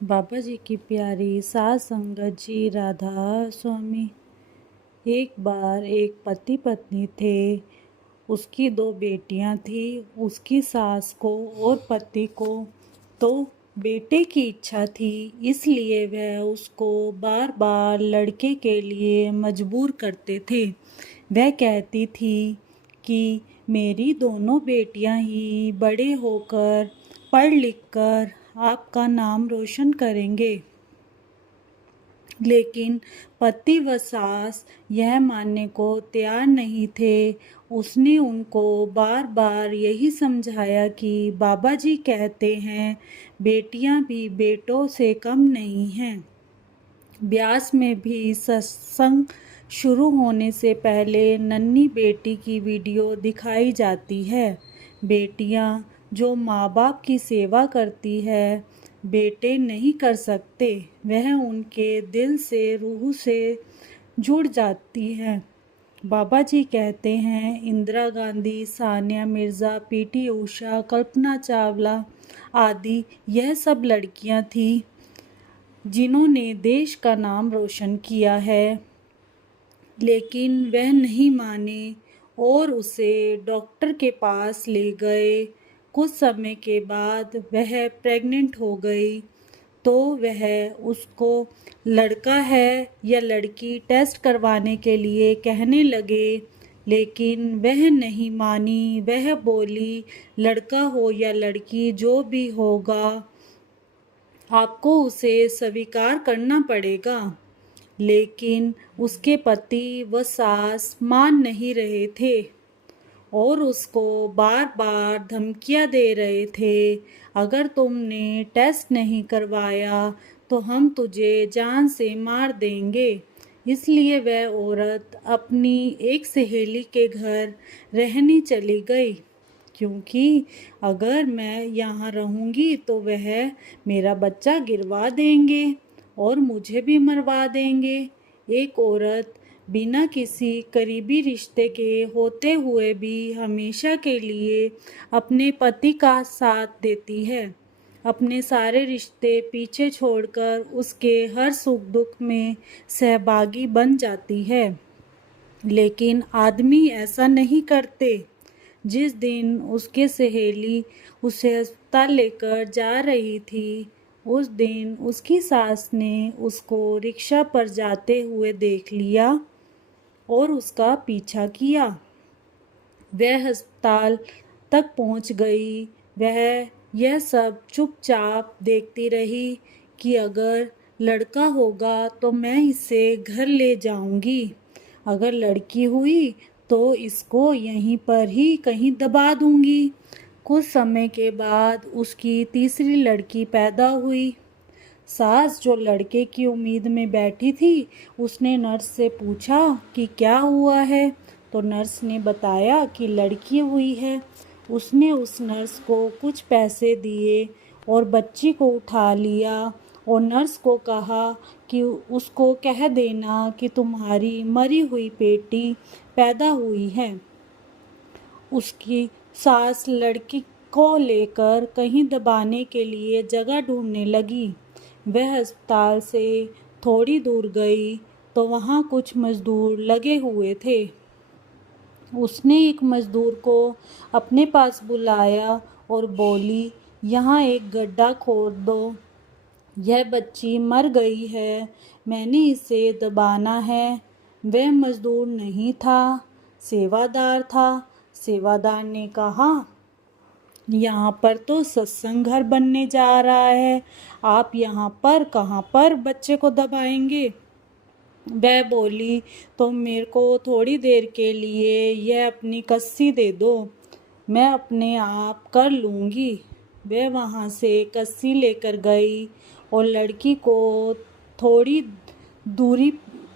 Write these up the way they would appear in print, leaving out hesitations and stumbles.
बाबा जी की प्यारी सास संगत जी राधा स्वामी। एक बार एक पति पत्नी थे। उसकी दो बेटियां थी। उसकी सास को और पति को तो बेटे की इच्छा थी, इसलिए वह उसको बार बार लड़के के लिए मजबूर करते थे। वह कहती थी कि मेरी दोनों बेटियां ही बड़े होकर पढ़ लिख कर आपका नाम रोशन करेंगे। लेकिन पति व सास यह मानने को तैयार नहीं थे। उसने उनको बार बार यही समझाया कि बाबा जी कहते हैं बेटियां भी बेटों से कम नहीं हैं। ब्यास में भी सत्संग शुरू होने से पहले नन्ही बेटी की वीडियो दिखाई जाती है। बेटियां जो माँ बाप की सेवा करती है बेटे नहीं कर सकते। वह उनके दिल से रूह से जुड़ जाती है। बाबा जी कहते हैं इंदिरा गांधी, सानिया मिर्ज़ा, पीटी उषा, कल्पना चावला आदि यह सब लड़कियां थी जिन्होंने देश का नाम रोशन किया है। लेकिन वह नहीं माने और उसे डॉक्टर के पास ले गए। कुछ समय के बाद वह प्रेग्नेंट हो गई तो वह उसको लड़का है या लड़की टेस्ट करवाने के लिए कहने लगे, लेकिन वह नहीं मानी। वह बोली लड़का हो या लड़की जो भी होगा आपको उसे स्वीकार करना पड़ेगा। लेकिन उसके पति व सास मान नहीं रहे थे और उसको बार बार धमकियां दे रहे थे, अगर तुमने टेस्ट नहीं करवाया तो हम तुझे जान से मार देंगे। इसलिए वह औरत अपनी एक सहेली के घर रहने चली गई, क्योंकि अगर मैं यहाँ रहूँगी तो वह मेरा बच्चा गिरवा देंगे और मुझे भी मरवा देंगे। एक औरत बिना किसी करीबी रिश्ते के होते हुए भी हमेशा के लिए अपने पति का साथ देती है। अपने सारे रिश्ते पीछे छोड़कर उसके हर सुख दुख में सहभागी बन जाती है। लेकिन आदमी ऐसा नहीं करते। जिस दिन उसके सहेली उसे अस्पताल लेकर जा रही थी, उस दिन उसकी सास ने उसको रिक्शा पर जाते हुए देख लिया और उसका पीछा किया। वह अस्पताल तक पहुंच गई। वह यह सब चुपचाप देखती रही कि अगर लड़का होगा तो मैं इसे घर ले जाऊंगी, अगर लड़की हुई तो इसको यहीं पर ही कहीं दबा दूंगी। कुछ समय के बाद उसकी तीसरी लड़की पैदा हुई। सास जो लड़के की उम्मीद में बैठी थी, उसने नर्स से पूछा कि क्या हुआ है, तो नर्स ने बताया कि लड़की हुई है। उसने उस नर्स को कुछ पैसे दिए और बच्ची को उठा लिया और नर्स को कहा कि उसको कह देना कि तुम्हारी मरी हुई बेटी पैदा हुई है। उसकी सास लड़की को लेकर कहीं दबाने के लिए जगह ढूंढने लगी। वह अस्पताल से थोड़ी दूर गई तो वहाँ कुछ मजदूर लगे हुए थे। उसने एक मजदूर को अपने पास बुलाया और बोली, यहाँ एक गड्ढा खोद दो, यह बच्ची मर गई है, मैंने इसे दबाना है। वह मजदूर नहीं था, सेवादार था। सेवादार ने कहा, यहाँ पर तो सत्संग घर बनने जा रहा है, आप यहाँ पर कहाँ पर बच्चे को दबाएंगे। वह बोली, तो मेरे को थोड़ी देर के लिए यह अपनी कस्सी दे दो, मैं अपने आप कर लूँगी। वह वहाँ से कस्सी लेकर गई और लड़की को थोड़ी दूरी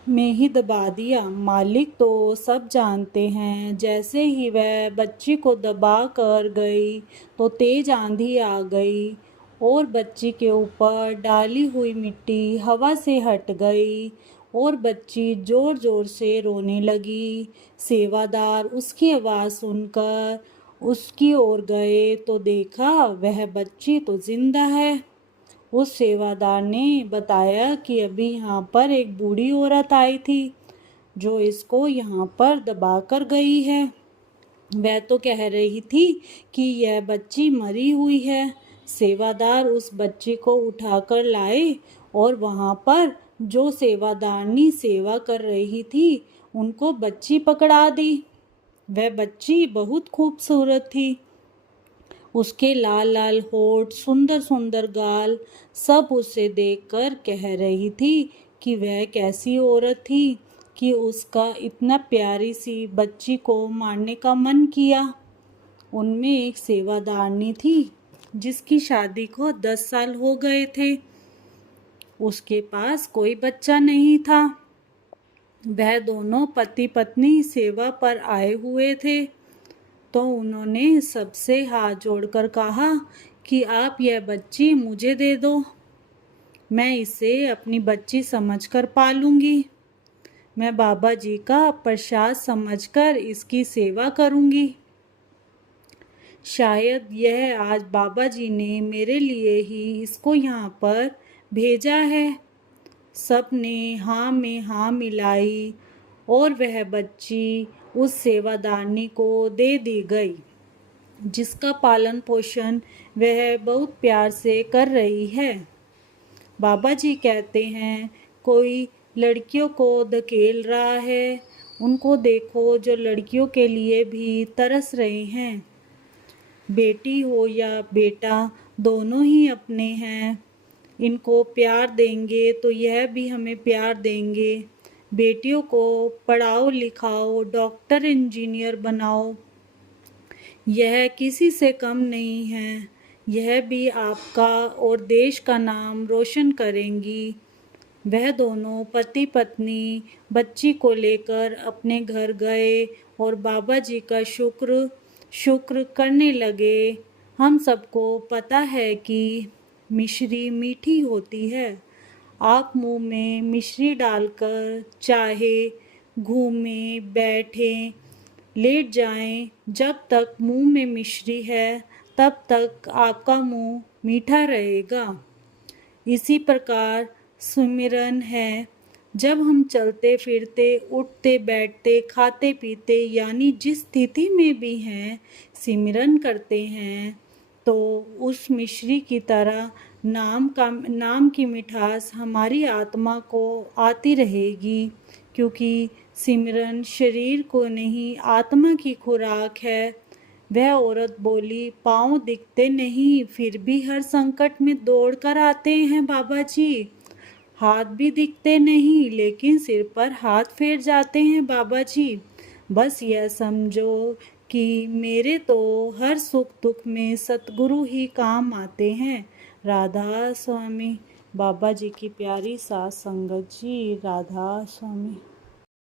में ही दबा दिया। मालिक तो सब जानते हैं। जैसे ही वह बच्ची को दबा कर गई तो तेज आंधी आ गई और बच्ची के ऊपर डाली हुई मिट्टी हवा से हट गई और बच्ची जोर जोर से रोने लगी। सेवादार उसकी आवाज़ सुनकर उसकी ओर गए तो देखा वह बच्ची तो जिंदा है उस सेवादार ने बताया कि अभी यहाँ पर एक बूढ़ी औरत आई थी जो इसको यहाँ पर दबा कर गई है। वह तो कह रही थी कि यह बच्ची मरी हुई है। सेवादार उस बच्ची को उठाकर लाए और वहाँ पर जो सेवादारनी सेवा कर रही थी उनको बच्ची पकड़ा दी। वह बच्ची बहुत खूबसूरत थी। उसके लाल लाल होठ, सुंदर सुंदर गाल, सब उसे देखकर कह रही थी कि वह कैसी औरत थी कि उसका इतना प्यारी सी बच्ची को मारने का मन किया। उनमें एक सेवादारनी थी जिसकी शादी को 10 साल हो गए थे। उसके पास कोई बच्चा नहीं था। वह दोनों पति पत्नी सेवा पर आए हुए थे, तो उन्होंने सबसे हाथ जोड़कर कहा कि आप यह बच्ची मुझे दे दो। मैं इसे अपनी बच्ची समझकर पालूंगी। मैं बाबा जी का प्रसाद समझकर इसकी सेवा करूंगी। शायद यह आज बाबा जी ने मेरे लिए ही इसको यहाँ पर भेजा है। सब ने हाँ में हाँ मिलाई और वह बच्ची उस सेवादारनी को दे दी गई, जिसका पालन पोषण वह बहुत प्यार से कर रही है। बाबा जी कहते हैं, कोई लड़कियों को धकेल रहा है, उनको देखो जो लड़कियों के लिए भी तरस रहे हैं। बेटी हो या बेटा, दोनों ही अपने हैं। इनको प्यार देंगे तो यह भी हमें प्यार देंगे। बेटियों को पढ़ाओ लिखाओ, डॉक्टर इंजीनियर बनाओ, यह किसी से कम नहीं है। यह भी आपका और देश का नाम रोशन करेंगी। वह दोनों पति पत्नी बच्ची को लेकर अपने घर गए और बाबा जी का शुक्र करने लगे। हम सबको पता है कि मिश्री मीठी होती है। आप मुंह में मिश्री डालकर चाहे घूमें, बैठें, लेट जाएं, जब तक मुंह में मिश्री है तब तक आपका मुंह मीठा रहेगा। इसी प्रकार सुमिरन है। जब हम चलते फिरते, उठते बैठते, खाते पीते यानी जिस स्थिति में भी हैं सिमरन करते हैं, तो उस मिश्री की तरह नाम की मिठास हमारी आत्मा को आती रहेगी, क्योंकि सिमरन शरीर को नहीं आत्मा की खुराक है। वह औरत बोली, पाँव दिखते नहीं फिर भी हर संकट में दौड़ कर आते हैं बाबा जी। हाथ भी दिखते नहीं लेकिन सिर पर हाथ फेर जाते हैं बाबा जी। बस यह समझो कि मेरे तो हर सुख दुख में सतगुरु ही काम आते हैं। राधा स्वामी। बाबा जी की प्यारी साथ संगत जी। राधा स्वामी।